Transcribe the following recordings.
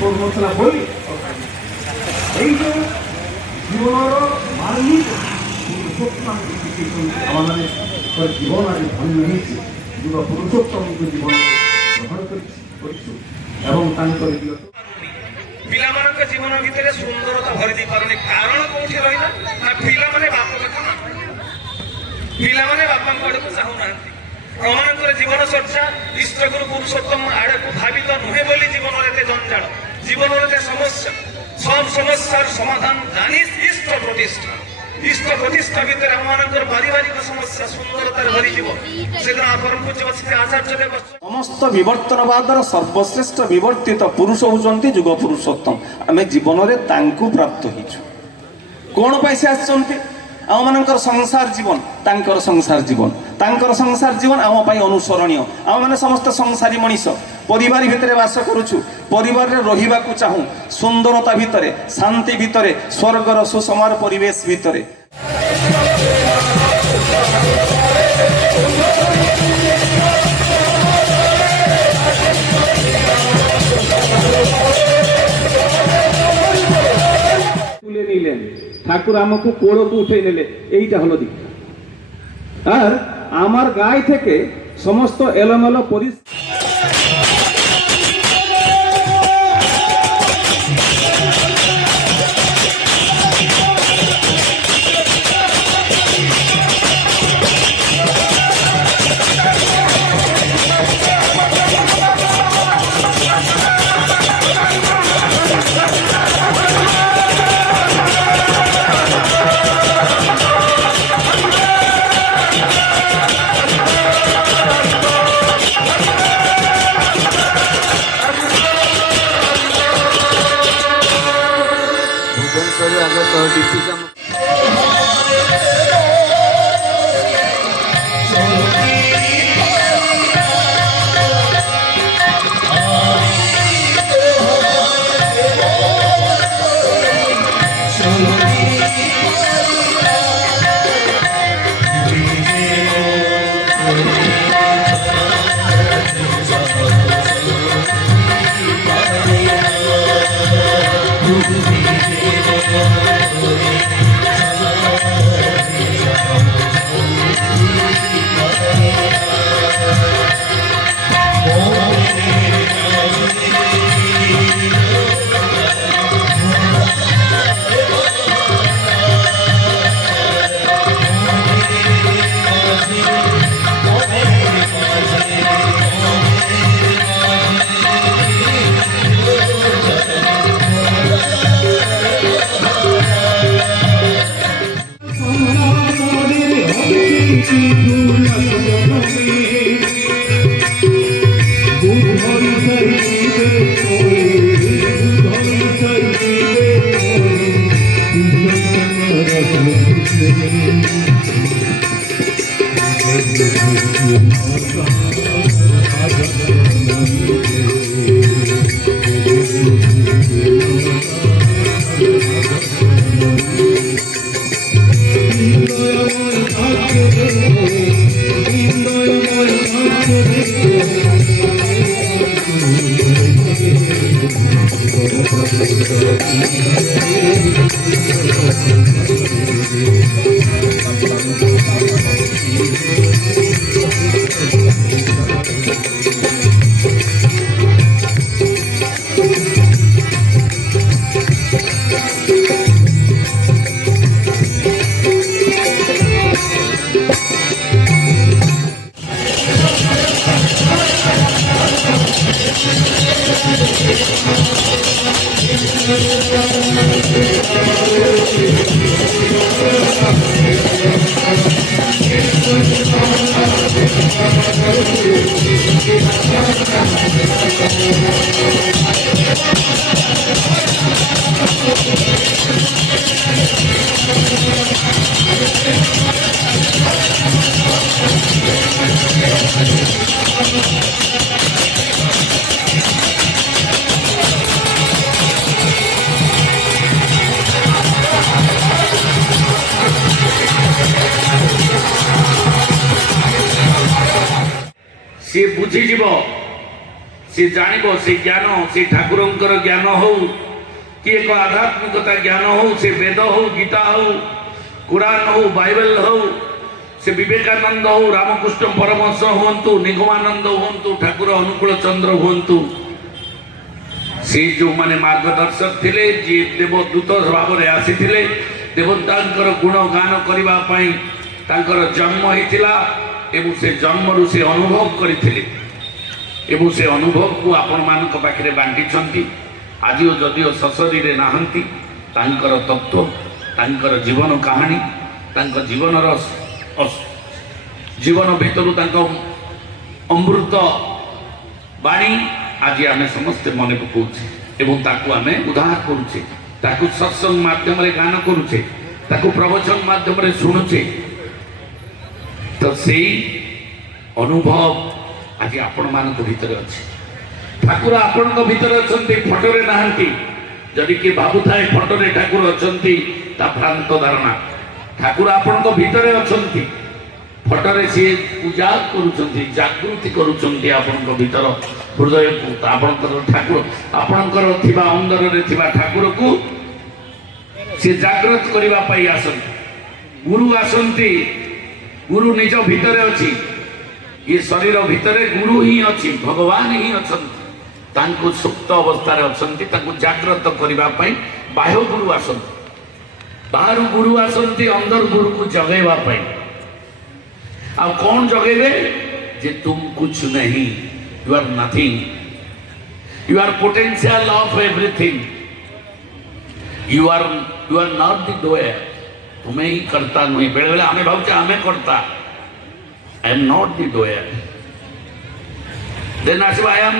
କରୁନଥିଲା ବୋଲି ଏଇ ଯେଉଁ ଜୀବନର ମାର୍ମିକ ଆମମାନେ ଜୀବନ ଆଜି ଧନ୍ୟ ହେଇଛି। ଯୁଗ ପୁରୁଷୋତ୍ତମଙ୍କୁ ଜୀବନରେ ଗ୍ରହଣ କରିଛୁ ଏବଂ ତାଙ୍କର ପିଲାମାନଙ୍କ ଜୀବନ ଭିତରେ ସୁନ୍ଦରତା ଭରି ଦେଇ ପାରୁନି। କାରଣ କୋଉଠି ରହିଲା ନା ପିଲାମାନେ ବାପାଙ୍କ ଆଡକୁ ଚାହୁଁନାହାନ୍ତି। ଆମମାନଙ୍କର ଜୀବନ ଚର୍ଚ୍ଚା ଇଷ୍ଟଗୁରୁ ପୁରୁଷୋତ୍ତମ ଆଡକୁ ଭାବିତ ନୁହେଁ ବୋଲି ଜୀବନରେ ଏତେ ଜଞ୍ଜାଳ, ଜୀବନରେ ଏତେ ସମସ୍ୟା। সব সমস্যার সমাধান জানিস ইষ্ট প্রতিষ্ঠা ভিতরে আমাদের পারিবারিক সমস্যা সুন্দরতার ভরিଯିବ। সেদিন পরম পূজ্য শ্রী আচার্য দেব সমস্ত বিবর্ତ୍ତনবাদর সর্বশ্রেষ্ঠ বিবর্তিত পুরুষ হচ্ছেন যুগ পুরুষোত্তম। আমি জীবନରେ তাଙ୍କୁ প্রাপ্ত হইଛୁ। কোন পাই সে আসছেন? আমମାନଙ୍କର ସଂସାର ଜୀବନ ତାଙ୍କର ସଂସାର ଜୀବନ, ତାଙ୍କର ସଂସାର ଜୀବନ ଆମ ପାଇଁ ଅନୁସରଣୀୟ। ଆମମାନେ ସମସ୍ତେ ସଂସାରୀ ମଣିଷ, ପରିବାର ଭିତରେ ବାସ କରୁଛୁ, ପରିବାରରେ ରହିବାକୁ ଚାହୁଁ, ସୁନ୍ଦରତା ଭିତରେ, ଶାନ୍ତି ଭିତରେ, ସ୍ୱର୍ଗର ସୁଷମାର ପରିବେଶ ଭିତରେ। তুলে নিলেন ঠাকুর, আমাকে কোড়কে উঠে নিলে, এইটা হলো দীক্ষা। আর আমার গায়ে থেকে সমস্ত এলোমেলো सी बुझीज सी जानिब से ज्ञान से ठाकुरंकर ज्ञान हो कि एक आध्यात्मिकता ज्ञान हो से वेद हो गीता हो कुरान हो बाइबल हो से विवेकानंद हो रामकृष्ण परमहंस हुंतु निगमानंद हुंतु ठाकुर अनुकूल चंद्र हुंतु से जो माने मार्गदर्शक थिले जी देवदूत भाव में आसी देवतांकर गुण गान करबा पई तांकर जन्म होइतिला एवं से जन्मरु से अनुभव करथिले एवं से अनुभव को आपण मानक पाखरे बांटी छंती आज जदिओ सशरी रे नाहंती तांकर तत्व तांकर जीवन कहानी तांकर जीवन भितर अमृत बाणी आज आम समस्ते मन पकाउछे एवं ताकू आम उद्धार करुचे ताकू सत्संग माध्यम रे गान करुचे ताकू प्रवचन माध्यम रे शुणुचे तो से अनुभव आज आपण मान भीतर अच्छे ठाकुर आपण भीतर अच्छा फटोरे नहांती जदि किए भावु थाए फटोरे ठाकुर अच्छा भ्रांत धारणा ठाकुर आपण भीतर अच्छा फटोरे सी पूजा करुँच जागृति करुँच भीतर हृदय को आपणकर ठाकुर आपणकर अंदर ठाकुर को सी जागृत करने आसती गुरु आसती गुरु निज भीतर अच्छी ये शरीर भितर गुरु ही अच्छी भगवान ही अच्छा सुप्त अवस्था अच्छा जागृत करने बाह्य गुरु आसती बाहर गुरु आसती अंदर गुरु को जगेवाई आ कौन जगेबे जे तुम कुछ नहीं you are nothing you are potential of everything you are not the doer तुम्हें ही करता नहीं बेले बेले आमे भावचे आमे करता I am not the doer then आसबा आई एम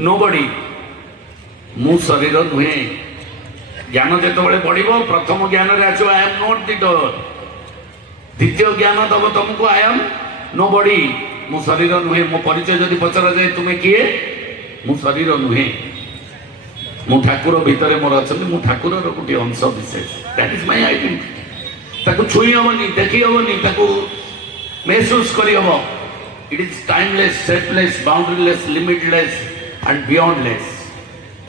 नोबडी मु शरीर नुहे ज्ञान जिते बढ़ प्रथम ज्ञान रे आसो आई एम नॉट द डोयर द्वितीय ज्ञान दब तुमको आई एम नोबडी मु शरीर नुहे मो परिचय जदि पचरा जाए तुम्हें किए मु शरीर नुहे मु ठाकुर भितर मोर अच्छा मु ठाकुर गोटे अंश विशेष दैट इज माय आइडेंटिटी ताकू छुई हेनी देखी हेनी महसूस कर it is timeless shapeless boundaryless limitless and beyondless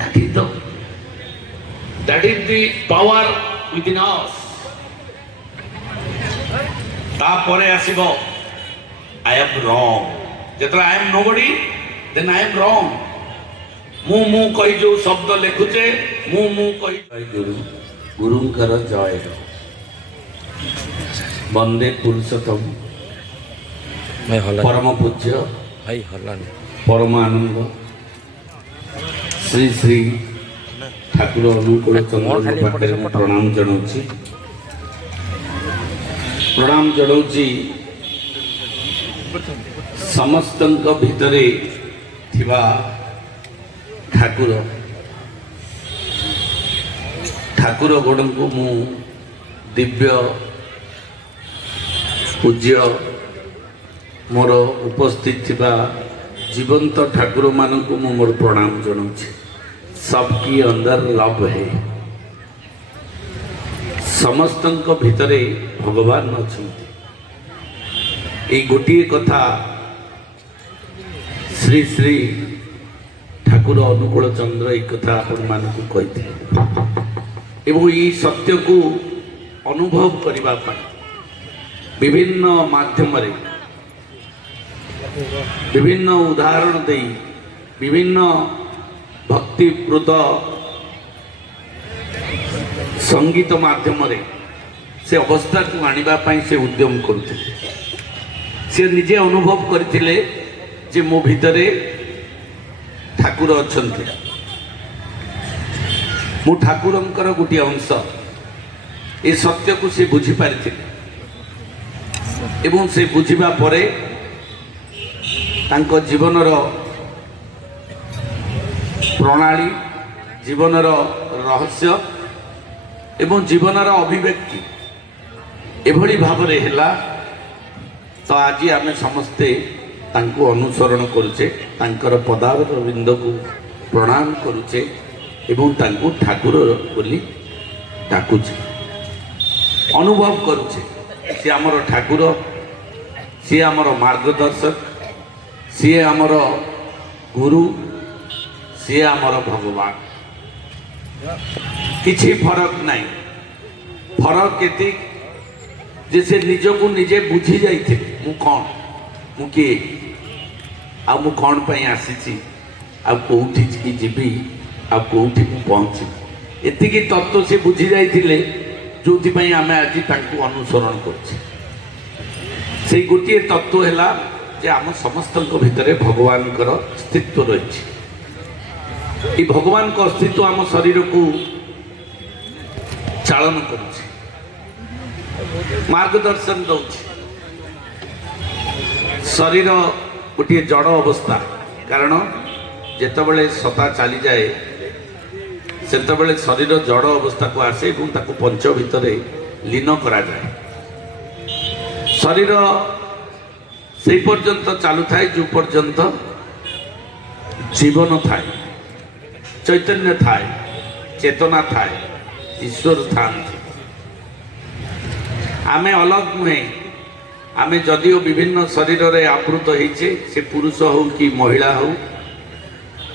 that is the power within us तापरे आसीबो आई एम रॉन्ग जेतरा I am nobody then I am wrong मु कही जो शब्द लिखुचे मु कही गुरु गुरुंकर जय वंदे पुरुषोत्तम परम पूज्य परमानंद श्री श्री ठाकुर अनुकूल चंद्र पाखे प्रणाम जनाऊँगी प्रणाम जनाऊँगी समस्त भितरे थिबा ठाकुर ठाकुर गण को मु दिव्य पूज्य मोर उपस्थित थिबा जीवंत ठाकुर मान को मु मोर प्रणाम जनाऊँगी सबकी अंदर लव है समस्त भितरे भगवान अच्छा गोटे कथा श्री श्री ठाकुर अनुकूल चंद्र एक कथा आपण मानकु कही एवं ये सत्य को अनुभव करने विभिन्न माध्यम विभिन्न उदाहरण दे विभिन्न भक्तिपूत संगीत माध्यम से अवस्था को आने से उद्यम करते से निजे अनुभव करते जे मो भितरे ठाकुर अच्छा मु ठाकुरंकर गोटे अंश ये सत्य को से बुझी पारि एवं से बुझिबा परे तांको जीवनर प्रणाली जीवनर रहस्य एवं जीवनर अभिव्यक्ति एभली भावरे हैला तो आज आम समस्ते तांको अनुसरण करुचे तांकर पदारविंद को प्रणाम करुचे एवं तांको ठाकुर बोली डाकुचे अनुभव करुचे सी आमर ठाकुर सी आमर मार्गदर्शक सी आमर गुरु सी आमर भगवान किसी फरक नहीं फरक एति जे से निजको निजे बुझी जाइए मु कौन मु किए आ मु कौन पई आसीची आ कोठी की जीवी आ कोठी मु पहुंची एतिकी तत्व से बुझी जाइए जो आम आज अनुसरण कर गोटे तत्व है जे आम समस्त भितर भगवान अस्तित्व रही भगवान का अस्तित्व आम शरीर को चालन कर मार्गदर्शन दौ शरीर गोटे जड़ अवस्था कारण जितेबले सता चली जाए सेतबेले शरीर जड़ अवस्था को आसे ताको पंच भितर लीन करा जाए शरीर से पर्यंत चालू थाए जो पर्यंत जीवन थाए चैतन्य थाए चेतना थाए ईश्वर था आमे अलग नुहे आमे जदिओ विभिन्न शरीर रे आवृत होइछे से पुरुष हो कि महिला हो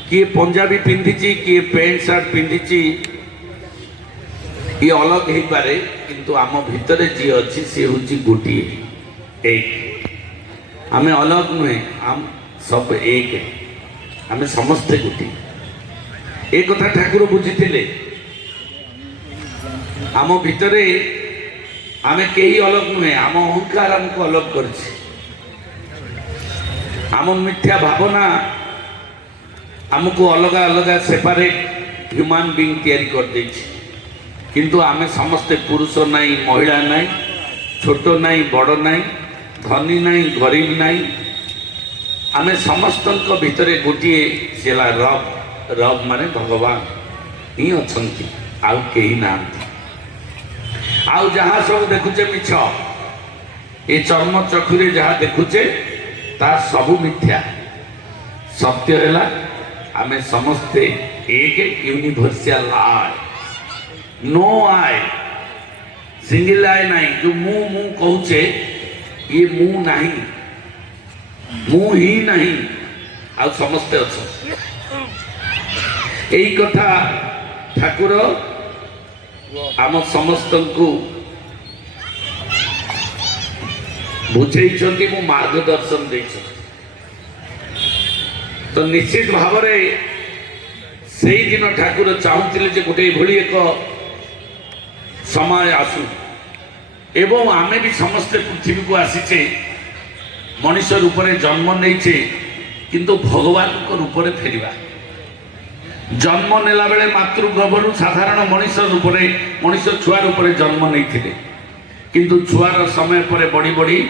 किए पंजाबी पिंधिची किए पैंट सार्ट पिंधिची ये अलग हो पारे किंतु आम भितर जी अच्छी सी हूँ गोटे एक आमे अलग नुहे आम सब एक आमे समस्ते गोटे एक कथा ठाकुर बुझी आम भितर आमे कहीं अलग नुहे आम अहंकार आमको अलग कर आम मिथ्या भावना आमको अलग अलग सेपारेट ह्यूमान बीइंग तैयारी कर दे किंतु आमे समस्ते पुरुष नहीं महिला नहीं छोट नहीं बड़ नहीं धनी नहीं गरीब नहीं आमे समस्त भितर गोटे सेला रब रब माने भगवान ही अच्छी आउ कहीं ना आउ जहाँ सब देखुचे मिछ ये चर्म चक्षुरे जहाँ देखुचे ता सबु मिथ्या सत्य है आमे समस्ते एक universal I no I single I नहीं जो मुँह मुँह कहूचे ये मुँह नहीं मुँह ही नहीं आ समस्ते अच्छा यही कथा ठाकुर आम समस्त को बुझे मु मार्गदर्शन दे तो निश्चित भाव से दिन ठाकुर चाहूले गोटे भली एक समय आसू एवं आमे भी समस्ते पृथ्वी को आसीचे मनीष रूप में जन्म नहीं किंतु भगवान को रूप में फेरिबा जन्म नेला बेले मातृगर्भरु साधारण मनीष रूप में मनीष छुआ रूप में जन्म नहीं किंतु छुआर समय पर बढ़ी बढ़ी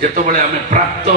जितेबाला आम प्राप्त